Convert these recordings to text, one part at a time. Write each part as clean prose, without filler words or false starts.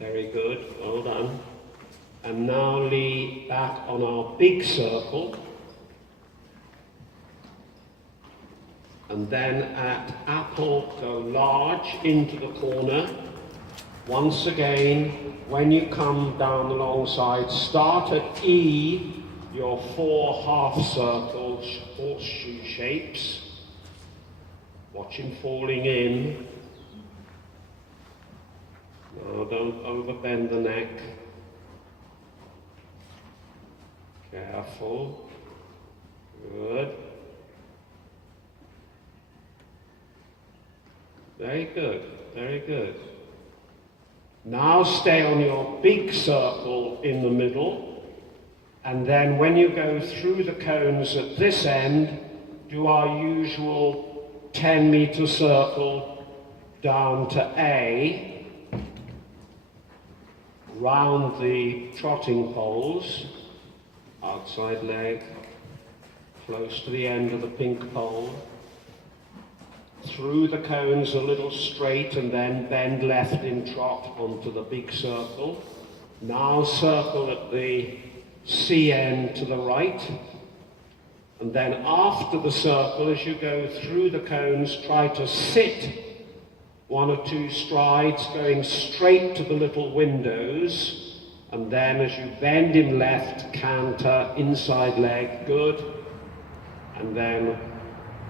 Very good, well done. And now lead back on our big circle. And then at apple, go large into the corner. Once again, when you come down the long side, start at E, your 4 half circles, horseshoe shapes. Watch him falling in. Now don't overbend the neck. Careful. Good. Very good, very good. Now stay on your big circle in the middle, and then when you go through the cones at this end, do our usual 10-meter circle down to A, round the trotting poles, outside leg, close to the end of the pink pole, through the cones a little straight and then bend left in trot onto the big circle. Now circle at the C end to the right. And then after the circle, as you go through the cones, try to sit 1 or 2 strides going straight to the little windows. And then as you bend in left, canter, inside leg, good. And then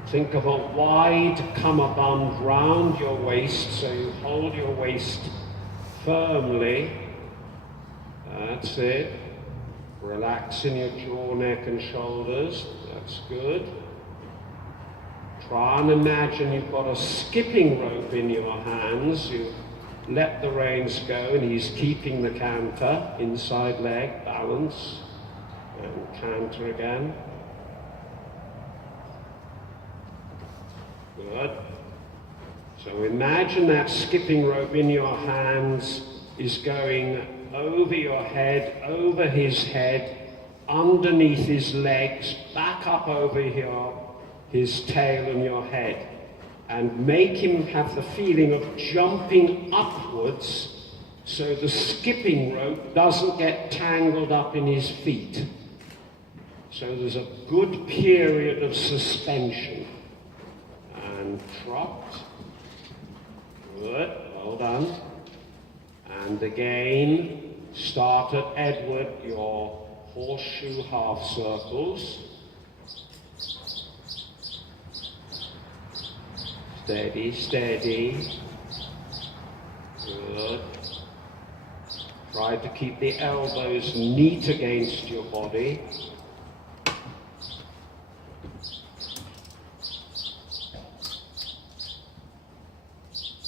think of a wide cummerbund round your waist, so you hold your waist firmly. That's it. Relax in your jaw, neck and shoulders. That's good. Try and imagine you've got a skipping rope in your hands. You let the reins go and he's keeping the canter. Inside leg, balance. And canter again. Good. So imagine that skipping rope in your hands is going over your head, over his head, underneath his legs, back up over here, his tail and your head. And make him have the feeling of jumping upwards so the skipping rope doesn't get tangled up in his feet. So there's a good period of suspension. And trot. Good, well done. And again, start at Edward, your horseshoe half circles. Steady, steady. Good. Try to keep the elbows neat against your body.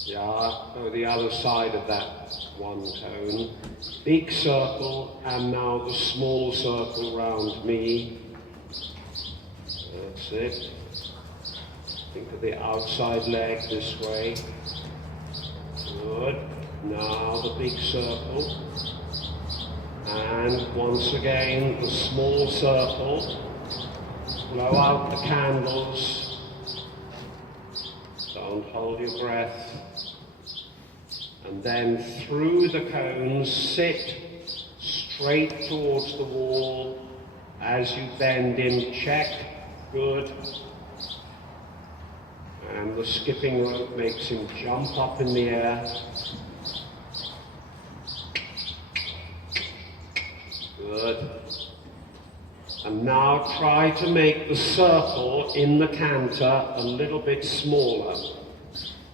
Yeah, go the other side of that one cone. Big circle, and now the small circle round me. That's it. Think of the outside leg this way. Good. Now the big circle. And once again, the small circle. Blow out the candles. Don't hold your breath. And then through the cones, sit straight towards the wall. As you bend in, check. Good. And the skipping rope makes him jump up in the air. Good. And now try to make the circle in the canter a little bit smaller,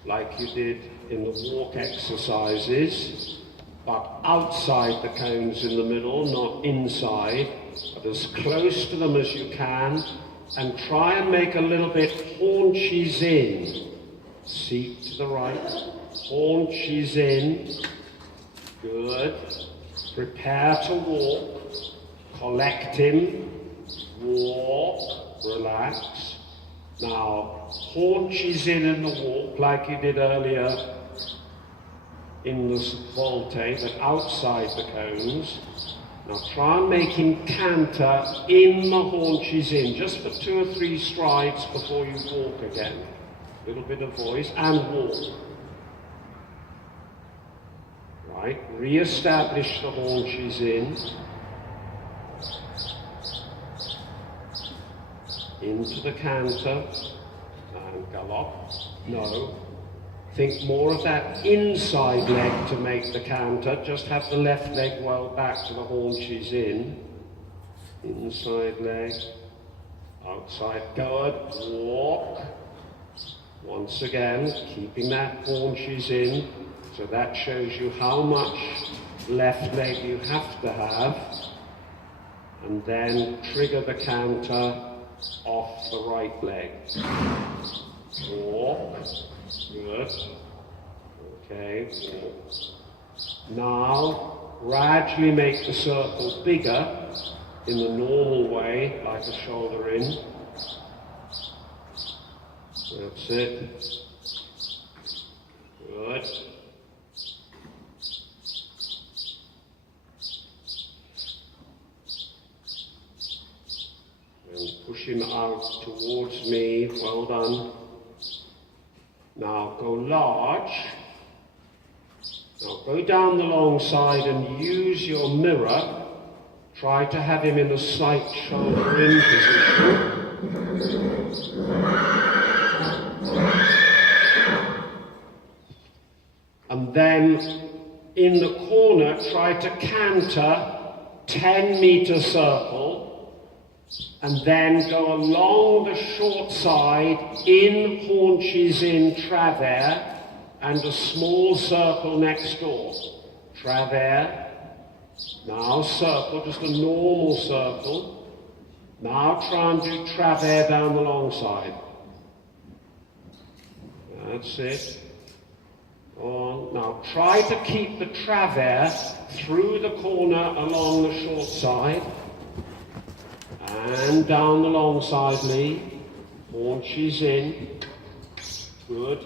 like you did in the walk exercises, but outside the cones in the middle, not inside, but as close to them as you can, and try and make a little bit haunches in. Seat to the right, haunches in. Good. Prepare to walk. Collect him. Walk. Relax. Now, haunches in the walk like you did earlier in the volte, but outside the cones. Now try and make him canter in the haunches in, just for 2 or 3 strides before you walk again. A little bit of voice, and walk. Right, re-establish the haunches in. Into the canter and gallop. No. Think more of that inside leg to make the canter. Just have the left leg well back to the haunches in. Inside leg. Outside good. Walk. Once again, keeping that haunches in. So that shows you how much left leg you have to have. And then trigger the canter off the right leg. Walk. Good. Okay, walk. Now, gradually make the circle bigger in the normal way, like a shoulder in. That's it. Good. And push him out towards me. Well done. Now go large. Now go down the long side and use your mirror. Try to have him in a slight shoulder in position. And then in the corner, try to canter 10-meter circle. And then go along the short side, in haunches in travers, and a small circle next door. Travers. Now circle, just a normal circle. Now try and do travers down the long side. That's it. On. Now try to keep the travers through the corner along the short side. And down the long side, Lee. Haunches in. Good,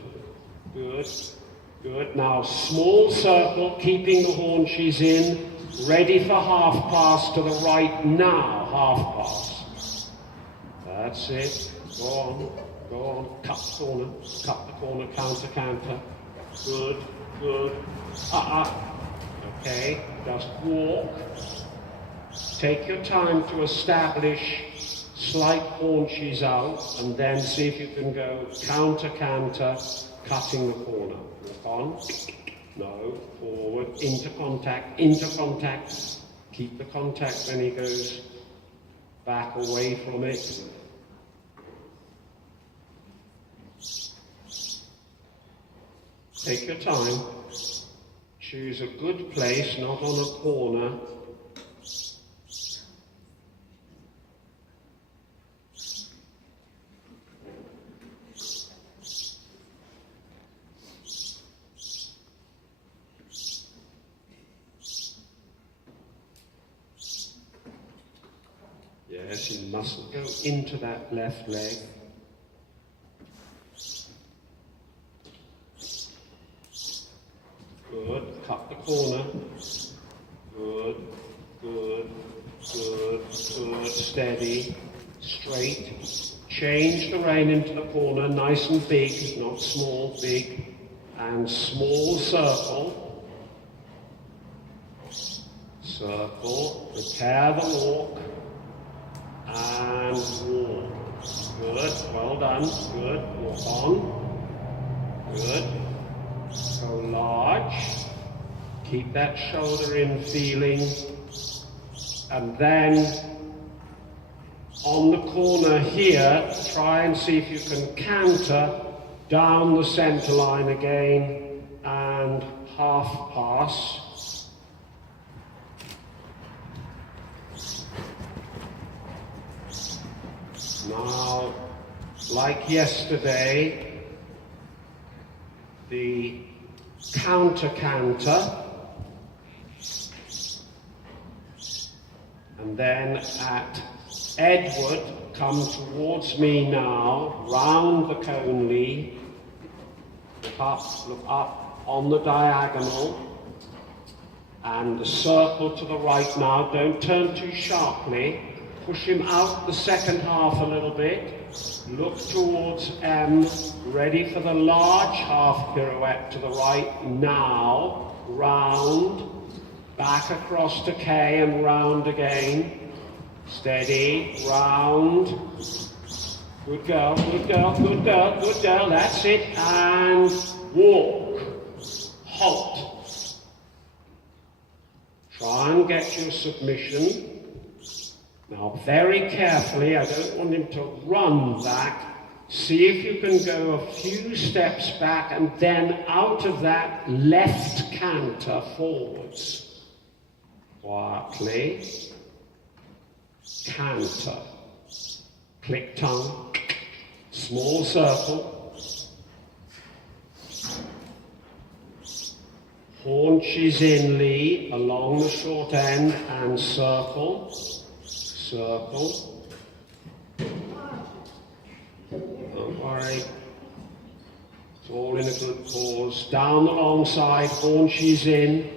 good, good. Now, small circle, keeping the haunches in. Ready for half pass to the right now. Half pass. That's it. Go on, go on. Cut the corner, counter, canter. Good, good. Okay, just walk. Take your time to establish slight haunches out, and then see if you can go counter, canter, cutting the corner. Walk on. No, forward, into contact, keep the contact when he goes back away from it. Take your time, choose a good place, not on a corner. Yes, you mustn't go into that left leg. Good, cut the corner. Good, good, good, good, steady, straight. Change the rein into the corner, nice and big, not small, big. And small circle. Circle, prepare the walk. And walk. Good, well done, good, walk on. Good. Go large. Keep that shoulder in feeling. And then on the corner here, try and see if you can canter down the center line again and half pass. Now, like yesterday, the counter-canter, and then at Edward, come towards me now, round the conely, look up on the diagonal, and the circle to the right now, don't turn too sharply. Push him out the second half a little bit. Look towards M. Ready for the large half pirouette to the right now. round, back across to K and round again. Steady, round. Good girl, good girl, good girl, good girl, that's it. And walk. Halt. Try and get your submission. Now very carefully, I don't want him to run back. See if you can go a few steps back and then out of that left canter forwards. Quietly. Canter. Click tongue. Small circle. Haunches in, Lee, along the short end and circle. Circle. Don't worry. It's all in a good pause. Down the long side, haunches in.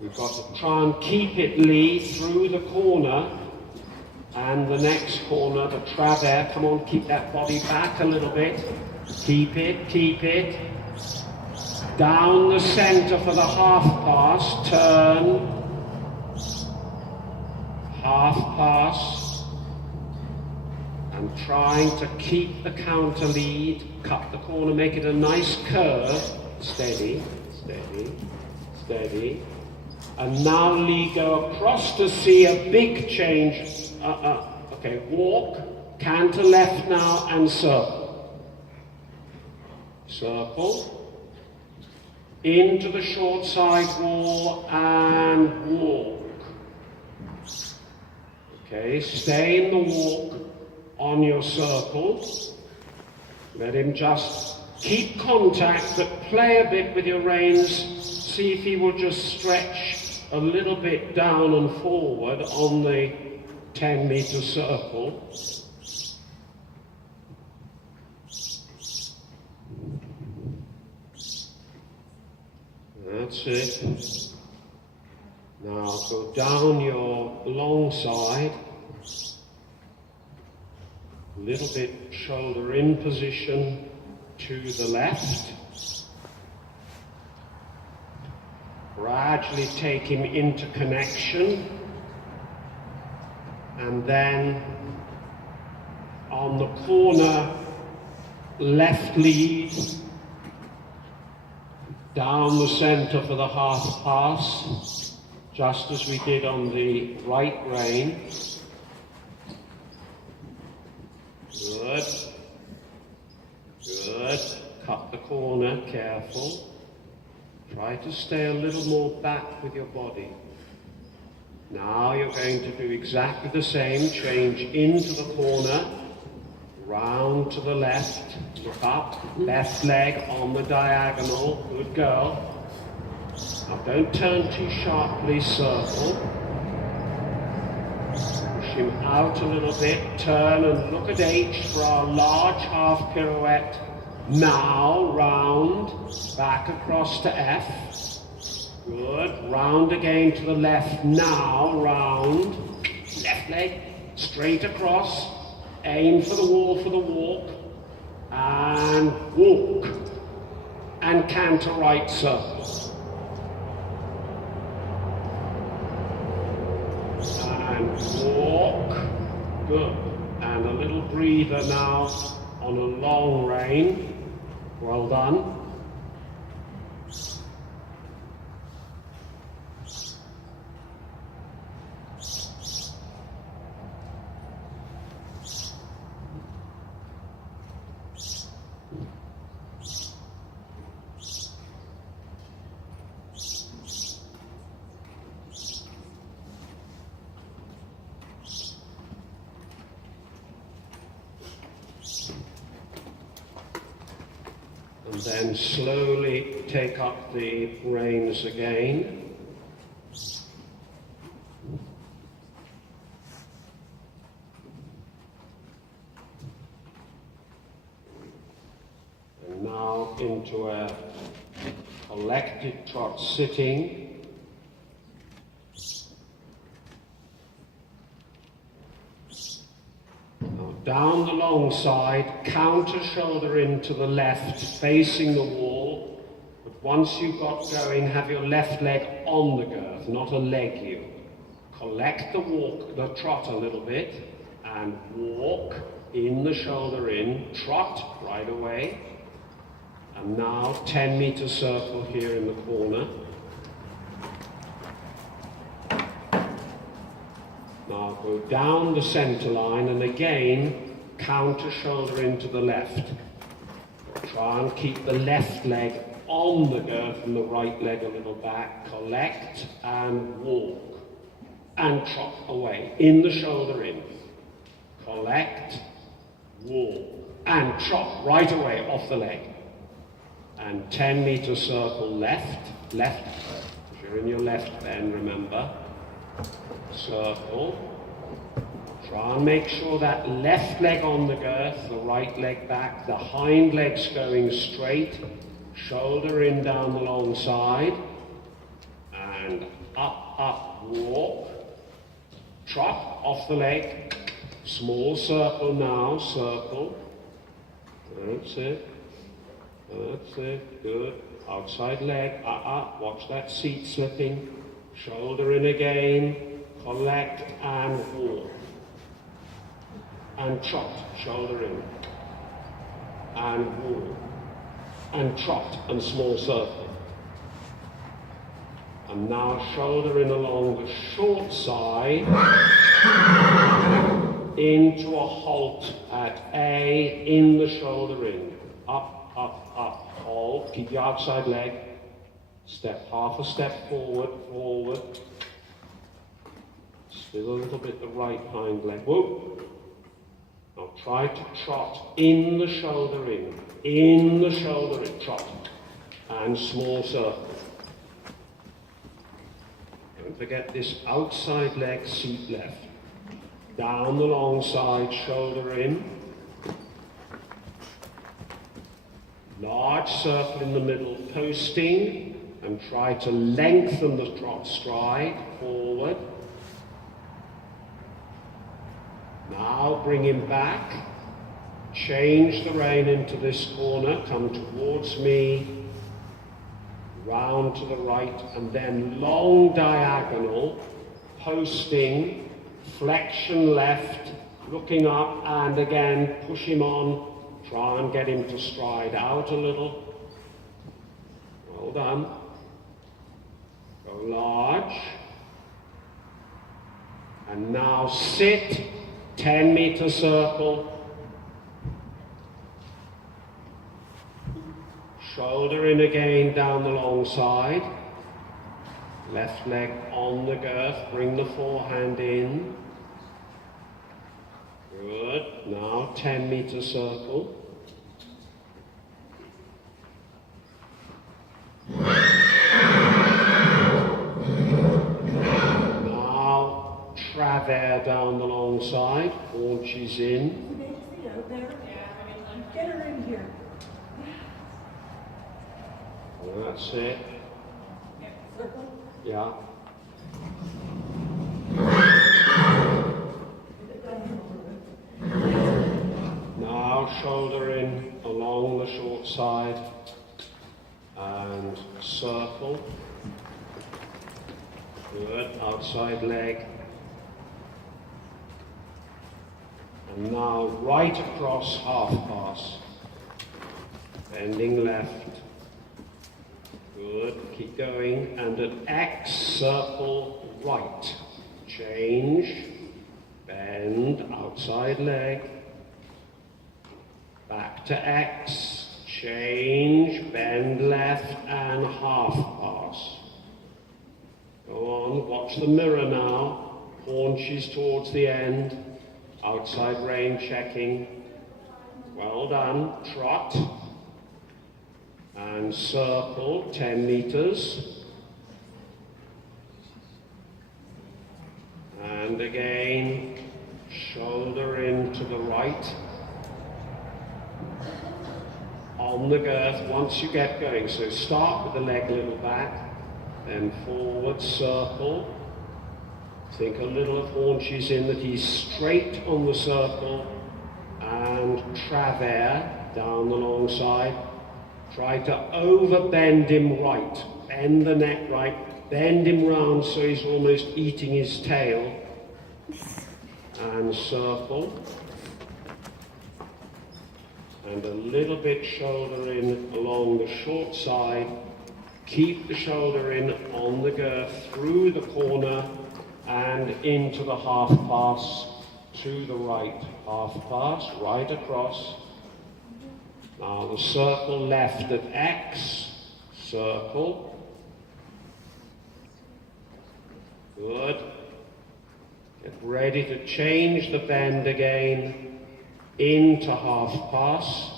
We've got to try and keep it, Lee, through the corner. And the next corner, the travers. Come on, keep that body back a little bit. Keep it, keep it. Down the centre for the half pass. Turn. Half pass. And trying to keep the counter lead. Cut the corner, make it a nice curve. Steady, steady, steady. And now Lee, go across to see a big change. Okay, walk, canter left now, and circle. Circle. Into the short side wall, and walk. Okay, stay in the walk on your circle. Let him just keep contact, but play a bit with your reins. See if he will just stretch a little bit down and forward on the 10-meter circle. That's it. Now go down your long side. A little bit shoulder in position to the left. Gradually take him into connection. And then on the corner, left lead, down the centre for the half pass, just as we did on the right rein. Good. Good. Cut the corner, careful. Try to stay a little more back with your body. Now you're going to do exactly the same. Change into the corner, round to the left, look up, left leg on the diagonal. Good girl. Now don't turn too sharply, circle. Push him out a little bit, turn and look at H for our large half pirouette. Now round, back across to F. Good. Round again to the left. Now round. Left leg straight across. Aim for the wall for the walk. And walk. And canter right circle. And walk. Good. And a little breather now on a long rein. Well done. And then slowly take up the reins again. And now into a collected trot sitting. Down the long side, counter shoulder into the left, facing the wall, but Once you've got going, have your left leg on the girth, not a leg you. Collect the trot a little bit, and walk in the shoulder in, trot right away. And now 10-meter circle here in the corner. Now go down the center line and again counter shoulder into the left. Try and keep the left leg on the girth and the right leg a little back. Collect and walk. And trot away. In the shoulder in. Collect, walk. And trot right away off the leg. And 10-meter circle left. Left. If you're in your left bend, remember. Circle. Try and make sure that left leg on the girth, the right leg back, the hind leg's going straight, shoulder in down the long side, and up, walk, trot off the leg, small circle now, circle, that's it, good, outside leg, watch that seat slipping, shoulder in again, collect and walk. And trot, shoulder in. And walk. And trot and small circle. And now shoulder in along the short side into a halt at A in the shoulder in. Up, hold, keep the outside leg. Step half a step forward. Still a little bit the right hind leg. Whoop. Now try to trot in the shoulder in, trot. And small circle. Don't forget this outside leg, seat left. Down the long side, shoulder in. Large circle in the middle, posting. And try to lengthen the trot stride, forward. Now bring him back, change the rein into this corner, come towards me, round to the right, and then long diagonal, posting, flexion left, looking up, and again push him on, try and get him to stride out a little. Well done. Go large. And now sit. 10-meter circle, shoulder in again down the long side, left leg on the girth, bring the forehand in, good, now 10-meter circle, travers down the long side, haunches in. Get her in here. That's it. Circle. Yeah. Now shoulder in along the short side and circle. Good, outside leg. And now right across half pass. Bending left. Good, keep going. And at X, circle right. Change. Bend, outside leg. Back to X. Change, bend left, and half pass. Go on, watch the mirror now. Haunches towards the end. Outside rein checking. Well done. Trot. And circle, 10 meters. And again, shoulder in to the right. On the girth once you get going. So start with the leg a little back, then forward, circle. Think a little of haunches in, that he's straight on the circle, and travers down the long side. Try to overbend him right. Bend the neck right. Bend him round so he's almost eating his tail. And circle. And a little bit shoulder in along the short side. Keep the shoulder in on the girth through the corner and into the half pass to the right. Half pass, right across. Now the circle left at X. Circle. Good. Get ready to change the bend again into half pass.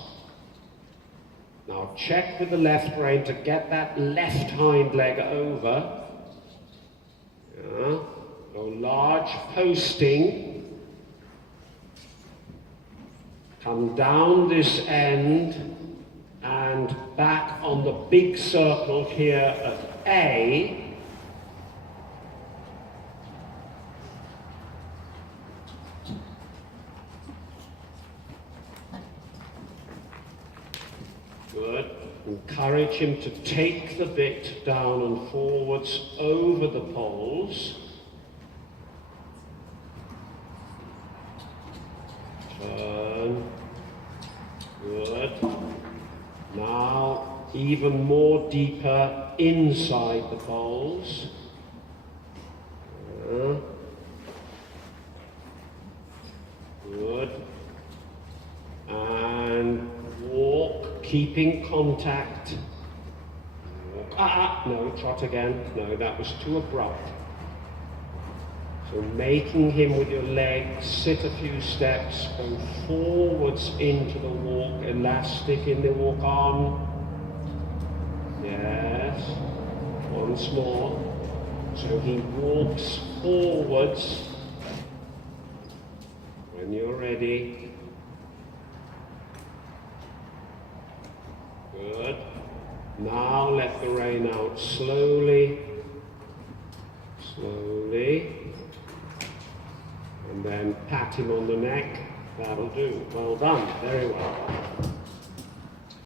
Now check with the left rein to get that left hind leg over. Yeah. Go large posting. Come down this end and back on the big circle here at A. Good. Encourage him to take the bit down and forwards over the poles. Turn. Good. Now, even more deeper inside the poles. Good. And walk, keeping contact. Walk. No, trot again. No, that was too abrupt. So making him with your legs sit a few steps, go forwards into the walk, elastic in the walk arm. Yes. Once more. So he walks forwards. When you're ready. Good. Now let the rein out slowly. Slowly. And then pat him on the neck. That'll do. Well done. Very well.